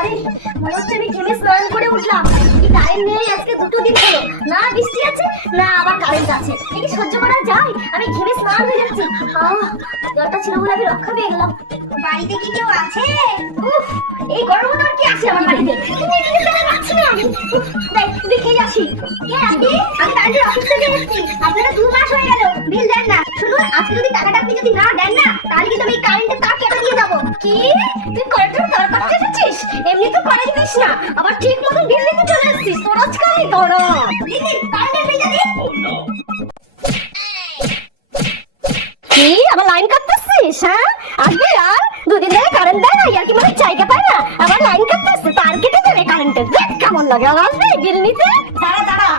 বাবারে, মনে হচ্ছে আমি ঘেমে স্নান করে উঠলাম। এই কারেন্ট নেই আজকে 2 দিন হলো, না বৃষ্টি আছে না আবার কারেন্ট আছে। এই কি সহ্য করা যায়? আমি ঘেমে স্নান হয়ে যাচ্ছি। জলটা ছিল বলে আমি রক্ষা পেয়ে গেলাম। বাড়িতে কি কেউ আছে? উফ, এই গরমে তো আর কি আছে আমার বাড়িতে? তুমি এদিকে চলে যাচ্ছি না আমি। দেখে আসি। কে আপনি? আমি কারেন্টের অফিস থেকে এসেছি। আপনারা 2 মাস হয়ে গেল বিল দেন না। শুনুন, আজকে যদি টাকাটা আপনি যদি না দেন না, তাহলে কিন্তু আমি কারেন্টের তার কেটে দিয়ে যাবো। কি? তুই কারেন্টের তার কাটতে এসেছিস? এমনি তো করে দিস না, আবার ঠিক মতো বিল দিতে চলে এসেছিস। তোর আজকালই তোর দিদি কারেন্টের বিলটা দিন। কি আবার লাইন কাটতেছিস? হ্যাঁ, আসবে আর 2 দিন ধরে কারেন্ট দেয় না, আর কি মানে জায়গা পায় না, আবার লাইন কাটতেছিস। তার কেটে দেবে কারেন্টের। দেখ কেমন লাগে। আর আসবে বিল নিতে। দাঁড়া দাঁড়া,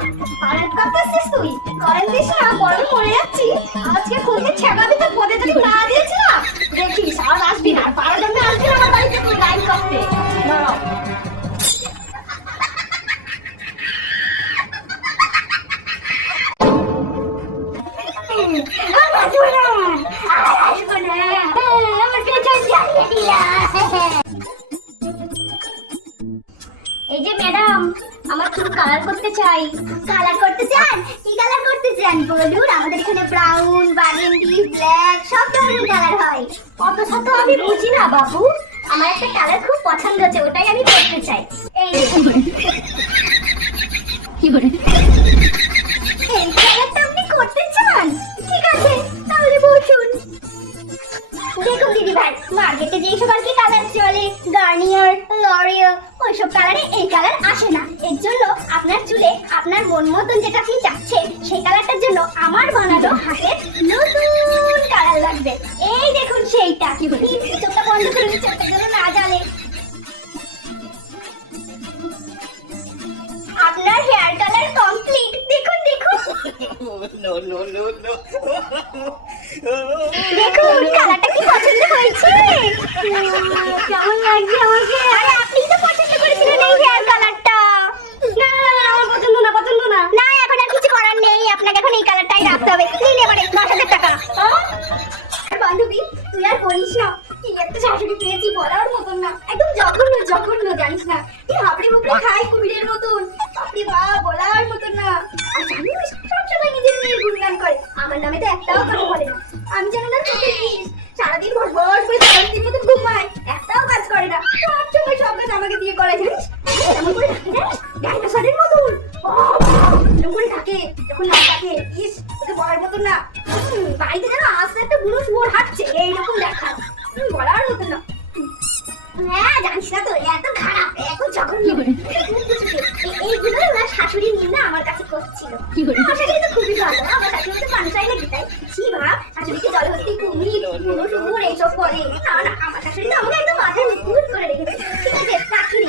কারেন্ট কাটতেছিস তুই? কারেন্ট দিস না, গরমে মরে যাচ্ছি। আজকে খুলতে ছেঁকাবি তো, পদে যদি না দিয়েছি না, দেখিস আর আসবি না। পাড়ার জন্য আসবি না আমার বাড়িতে তুই লাইন কাটতে। দাঁড়াও। এই যে ম্যাডাম, আমার চুল কালার করতে চাই। কালার করতে চান? কি কালার করতে চান বলুন? আমাদের এখানে ব্রাউন, বার্গেন্ডি, ব্ল্যাক সব ধরনের কালার হয়। অত শত আমি বুঝি না বাবু, আমার একটা কালার খুব পছন্দ হচ্ছে, ওটাই আমি করতে চাই। এই কি করে এই কালারটা আপনি করতে চান? ঠিক আছে, তাহলে বসুন। দেখুন দিদি ভাই, মার্কেটে যেসব আর কি কালার চলে, গার্নিয়ার, লরিয়াল, ওইসব কালারে এই কালার আসে না। এর জন্য আপনার চুলে আপনার মন মতন যেটা আপনি চাচ্ছেন সেই কালারটার জন্য আমার বানানো হাতের নতুন কালার লাগবে। এই দেখুন সেইটা। চোখটা বন্ধ করে চোখটা যেন না জ্বালে। আপনার হেয়ার কালার কমপ্লিট। দেখুন দেখুন দেখুন কালারটা কি পছন্দ হয়েছে? কেমন লাগছে আমাকে? আরে আপনি তো পছন্দ করেছিলেন এই হেয়ার কালারটা। না আমার পছন্দ না, পছন্দ না। না এখন আর কিছু করার নেই, আপনাকে এখন এই কালারটাই রাখতে হবে। নিন এবারে 10,000 টাকা। বান্ধবী তুই আর বলিস না, কি একটা শাশুড়ি পেয়েছি বলার মতন না। একদম জঘন্য জঘন্য, জানিস না কি হাবড়ে মুবড়ে খাই কুমিরের মতন। আপনি বা বলার মতন না। আর জানিস সবসময় নিজের মেয়ের গুণগান করে, আমার নামে তো একটাও কথা বলে না। আমি জানি না চোখের বিষ, সারাদিন ভর ভর করে 3 মতন ঘুমায়, একটাও কাজ করে না। সবসময় সব কাজ আমাকে দিয়ে করায়। জানিস এমন করে থাকে, জানিস ডাইনোসরের মতন এরকম করে থাকে যখন না থাকে। ইস ওকে বলার মতন না। বাড়িতে যেন আসতে একটা বুড়ো শুয়োর হাঁটছে এইরকম দেখা, বলার মতন না। হ্যাঁ জানিস না তো এত খারাপ, এত জঘন্য। এইগুলো না শাশুড়ি নিয়ে না আমার কাছে করছিল। আমার শাশুড়ি তো খুবই ভালো, আমার শাশুড়ি তো মানুষাই নাকি তাই। ছি ভাব, শাশুড়িকে জলহস্তি কুমির বুড়ো শুয়োর এইসব করে। না না, আমার শাশুড়ি তো আমাকে একদম মাথায় মুকুট করে রেখেছে। ঠিক আছে রাখি।